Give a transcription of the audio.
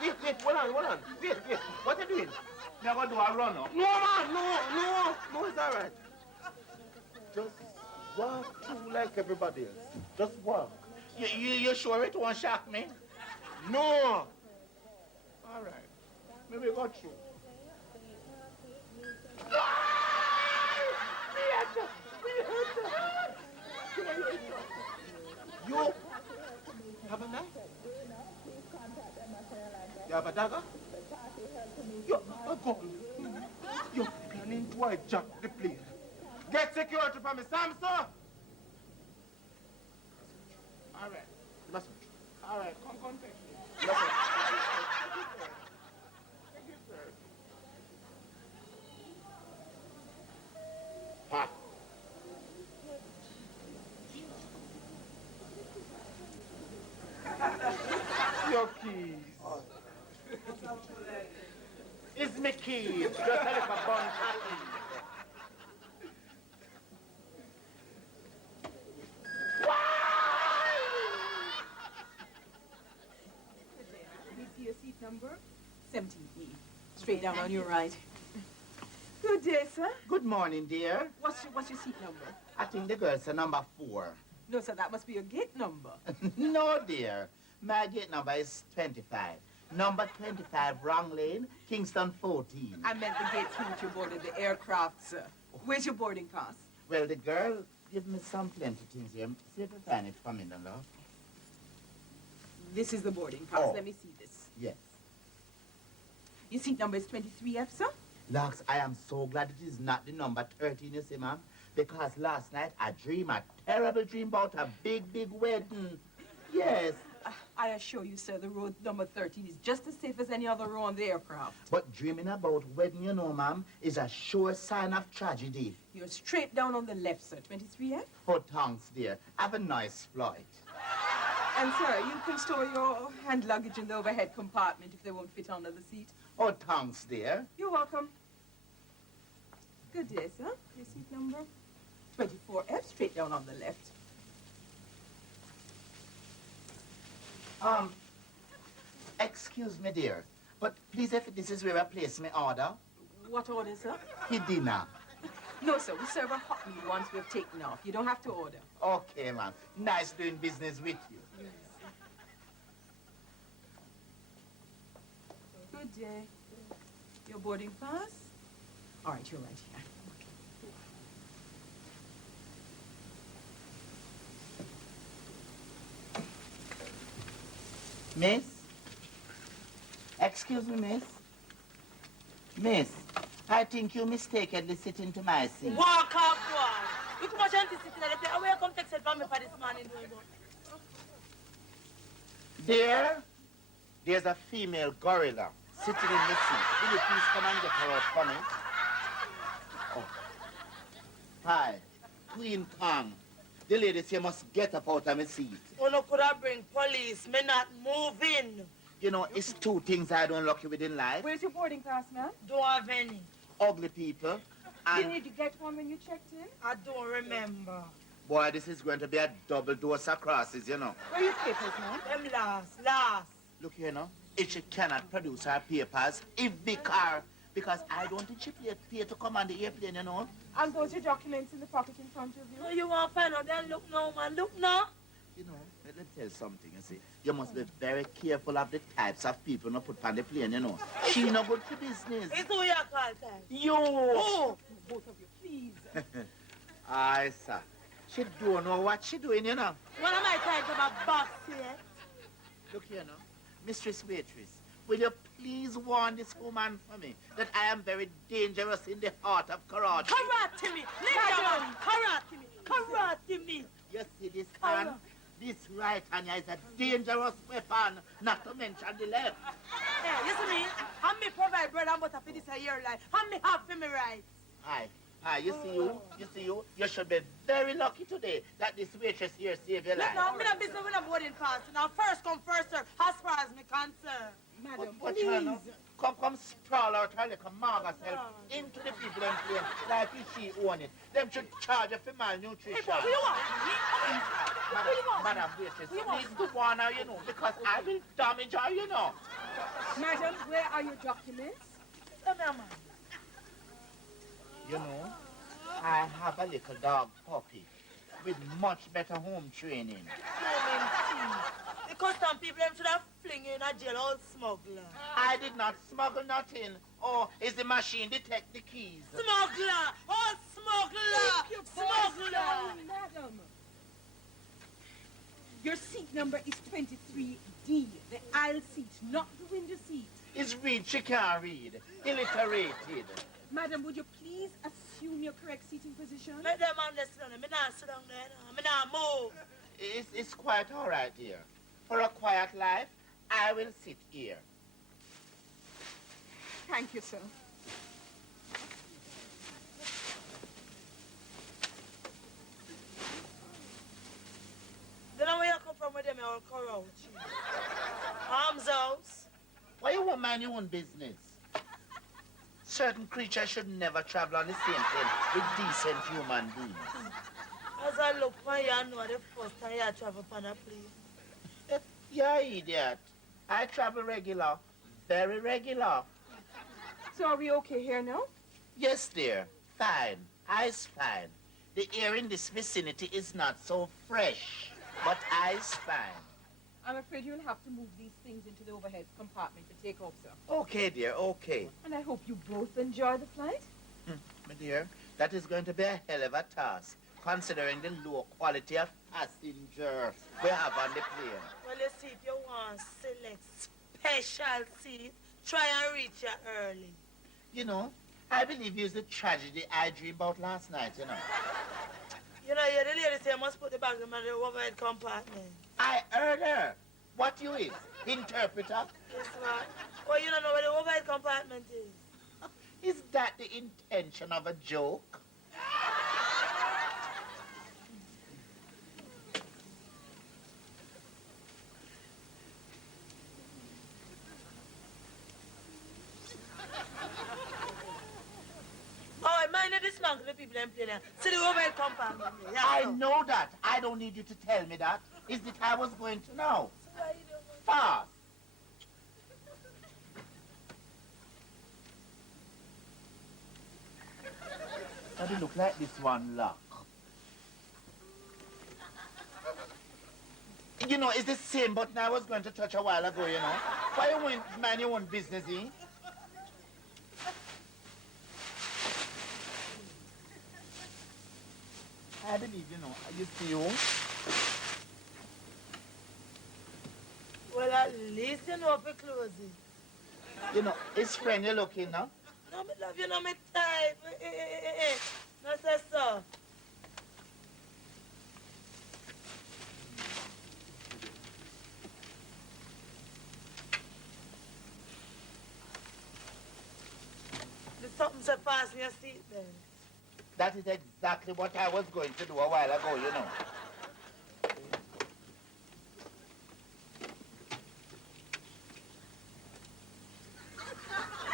hold on. Wait. What are you doing? You're going to do a run-up? No, man, no, it's all right. Just walk through like everybody else. Just walk. You sure it won't shock me? No. All right. Maybe go through. You have a knife? You have a dagger? You have a gun? You're planning to hijack the plane. Get security from me, Samson! All right. You must. All right, come take me. You must. Ha! Your keys. It's me keys. Just tell it for bun happy. You see your seat number? 17E. Straight down on your right. Good day, sir. Good morning, dear. What's your seat number? I think the girl's a number 4. No, sir, that must be your gate number. No, dear. My gate number is 25. Number 25, wrong lane, Kingston 14. I meant the gate through which you boarded the aircraft, sir. Where's your boarding pass? Well, the girl give me some plenty things here. See if I find it for me, no love. This is the boarding pass. Oh. Let me see this. Yes. Your seat number is 23F, sir? Lux, I am so glad it is not the number 13, you see, ma'am. Because last night I dreamed a terrible dream about a big wedding. Yes. I assure you, sir, the row number 13 is just as safe as any other row on the aircraft. But dreaming about wedding, you know, ma'am, is a sure sign of tragedy. You're straight down on the left, sir. 23F? Oh, thanks, dear. Have a nice flight. And, sir, you can store your hand luggage in the overhead compartment if they won't fit under the seat. Oh, thanks, dear. You're welcome. Good day, sir. Your seat number? 24F, straight down on the left. Excuse me, dear, but please, if this is where I place my order, What order, sir? the dinner. No, sir. We serve a hot meal once we've taken off. You don't have to order. Okay, ma'am. Nice doing business with you. Yes. Good day. Your boarding pass? All right, you're right here. Miss? Excuse me, miss? Miss, I think you mistakenly sit into my seat. Walk up, boy. You come and sit in the place. Where you come take set for me for this morning, There, there's a female gorilla sitting in the seat. Will you please come and get her out for me? Oh. Hi, Queen Kong. The lady say must get up out of my seat. You no could have bring police. Me not moving. You know, it's 2 things I don't lucky with in life. Where's your boarding pass, ma'am? Don't have any. Ugly people. And, Did you get one when you checked in? I don't remember. boy, this is going to be a double dose of crosses, you know. Where are your papers, ma'am? Them last. Look here, now. If she cannot produce her papers, if the car, because I don't think she pay to come on the airplane, you know. And those your documents in the pocket in front of you? So you want to find out then? Look now, man. Look now. You know, let me tell you something, you see. You must be very careful of the types of people you put on the plane, you know. She no good for business. It's who you call time. You! Who? Both of you, please. Aye, sir. She don't know what she doing, you know. What am I trying to have a box here? Look here, now. Mistress Waitress, will you please warn this woman for me that I am very dangerous in the heart of karate? Karate me. Linda, karate me. Karate me. You see this hand? This right hand here is a dangerous weapon, not to mention the left. Hey, you see me? And me provide bread and butter for this a year life. And me have for me right. Aye, you see you? You should be very lucky today that this waitress here saved your life. Look now, me not business with a boarding pass. Now first come, first serve, as far as me concerned. Madam, But please. China, come sprawl out her like a mug herself into the people them plane like if she own it. Them should charge her for malnutrition. Hey, boy, what you want? Madam, waitress, please do warn her, you know, because I will damage her, you know. Madam, where are your documents? Come here, man. You know, I have a little dog puppy with much better home training. The custom people them should have fling you in a jail, old smuggler. I did not smuggle nothing. Oh, is the machine detect the keys? Smuggler! Old smuggler! Smuggler! Madam. Your seat number is 23D, the aisle seat, not the window seat. Is read, she can't read. Illiterated. Madam, would you please assume your correct seating position? Let them man sit down. Me not sit down there. Me not move. It's quite all right here. For a quiet life, I will sit here. Thank you, sir. Then where you come from with them, you will crouch. Arms out. Why you won't mind your own business? Certain creatures should never travel on the same plane with decent human beings. As I look for you, I know the first time you travel on a plane. Yeah, idiot. I travel regular. Very regular. So are we okay here now? Yes, dear. Fine. I's fine. The air in this vicinity is not so fresh, but I's fine. I'm afraid you'll have to move these things into the overhead compartment for takeoff, sir. Okay, dear, okay. And I hope you both enjoy the flight. My dear, that is going to be a hell of a task, considering the low quality of passengers we have on the plane. Well, you see, if you want select special seat, try and reach you early. You know, I believe it's the tragedy I dreamed about last night, you know. You know, you're the lady say you must put the bag in the overhead compartment. I heard her. What you is? Interpreter? Yes, what? Well, you don't know where the overhead compartment is. Is that the intention of a joke? Oh, mind the dismantle the people in plane. See the overhead compartment. Yeah, I so. know that. I don't need you to tell me that. Is that I was going to know. So why you don't want- Fast. Does it look like this one lock? You know, it's the same button I was going to touch a while ago, you know. Why you won't mind your own business, eh? I believe, you know, you see you. Well, at least you know if you close it. You know, his friend you're looking now. No, me love you, no, me type. No, say so. There's something so fast in your seat there. That is exactly what I was going to do a while ago, you know.